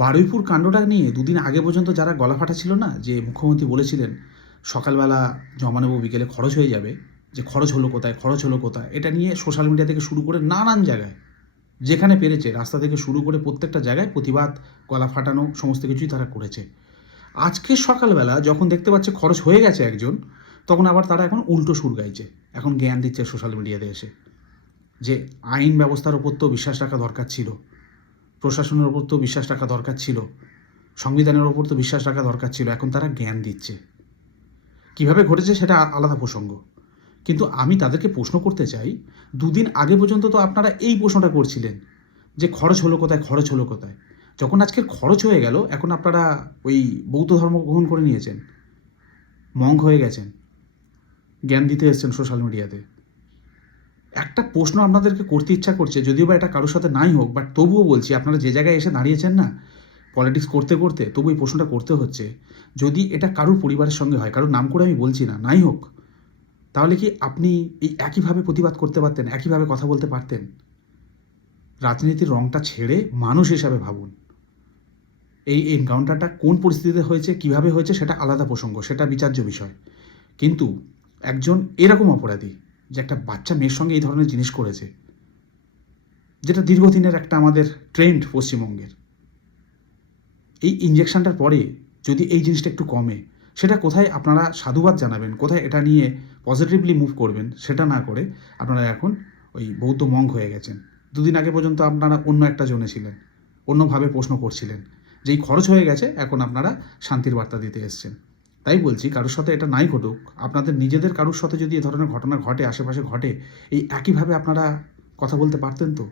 বারুইপুর কাণ্ডটা নিয়ে দুদিন আগে পর্যন্ত যারা গলা ফাটাচ্ছিল না, যে মুখ্যমন্ত্রী বলেছিলেন সকালবেলা জমা নেবো, বিকেলে খরচ হয়ে যাবে, যে খরচ হলো কোথায়, খরচ হলো কোথায়, এটা নিয়ে সোশ্যাল মিডিয়া থেকে শুরু করে নানান জায়গায় যেখানে পেরেছে রাস্তা থেকে শুরু করে প্রত্যেকটা জায়গায় প্রতিবাদ, গলা ফাটানো, সমস্ত কিছুই তারা করেছে। আজকে সকালবেলা যখন দেখতে পাচ্ছে খরচ হয়ে গেছে একজন, তখন আবার তারা এখন উল্টো সুর গাইছে, এখন জ্ঞান দিচ্ছে সোশ্যাল মিডিয়াতে এসে, যে আইন ব্যবস্থার ওপর তো বিশ্বাস রাখা দরকার ছিল, প্রশাসনের ওপর তো বিশ্বাস রাখা দরকার ছিল, সংবিধানের ওপর তো বিশ্বাস রাখা দরকার ছিল। এখন তারা জ্ঞান দিচ্ছে। কিভাবে ঘটেছে সেটা আলাদা প্রসঙ্গ, কিন্তু আমি তাদেরকে প্রশ্ন করতে চাই, দুদিন আগে পর্যন্ত তো আপনারা এই প্রশ্নটা করছিলেন যে খরচ হলো কোথায়, খরচ হলো কোথায়। যখন আজকের খরচ হয়ে গেল, এখন আপনারা ওই বৌদ্ধ ধর্ম গ্রহণ করে নিয়েছেন, মঙ্ক হয়ে গেছেন, জ্ঞান দিতে এসছেন সোশ্যাল মিডিয়াতে। একটা প্রশ্ন আপনাদেরকে করতে ইচ্ছা করছে, যদিও বা এটা কারোর সাথে নাই হোক, বাট তবুও বলছি, আপনারা যে জায়গায় এসে দাঁড়িয়েছেন না পলিটিক্স করতে করতে, তবু এই প্রশ্নটা করতে হচ্ছে, যদি এটা কারোর পরিবারের সঙ্গে হয়, কারোর নাম করে আমি বলছি না, নাই হোক, তাহলে কি আপনি এই একইভাবে প্রতিবাদ করতে পারতেন, একইভাবে কথা বলতে পারতেন? রাজনীতির রংটা ছেড়ে মানুষ হিসাবে ভাবুন। এই এনকাউন্টারটা কোন পরিস্থিতিতে হয়েছে, কিভাবে হয়েছে, সেটা আলাদা প্রসঙ্গ, সেটা বিচার্য বিষয়। কিন্তু একজন এরকম অপরাধী, যে একটা বাচ্চা মেয়ের সঙ্গে এই ধরনের জিনিস করেছে, যেটা দীর্ঘদিনের একটা আমাদের ট্রেন্ড পশ্চিমবঙ্গের, এই ইঞ্জেকশনটার পরে যদি এই জিনিসটা একটু কমে, সেটা কোথায় আপনারা সাধুবাদ জানাবেন, কোথায় এটা নিয়ে পজিটিভলি মুভ করবেন, সেটা না করে আপনারা এখন ওই বৌদ্ধ মঙ্ক হয়ে গেছেন। দুদিন আগে পর্যন্ত আপনারা অন্য একটা জোনে ছিলেন, অন্যভাবে প্রশ্ন করছিলেন, যেই খরচ হয়ে গেছে এখন আপনারা শান্তির বার্তা দিতে এসছেন। তাই বলছি, কারোর সাথে এটা নাই ঘটুক, আপনাদের নিজেদের কারোর সাথে যদি এ ধরনের ঘটনা ঘটে, আশেপাশে ঘটে, এই একইভাবে আপনারা কথা বলতে পারতেন তো।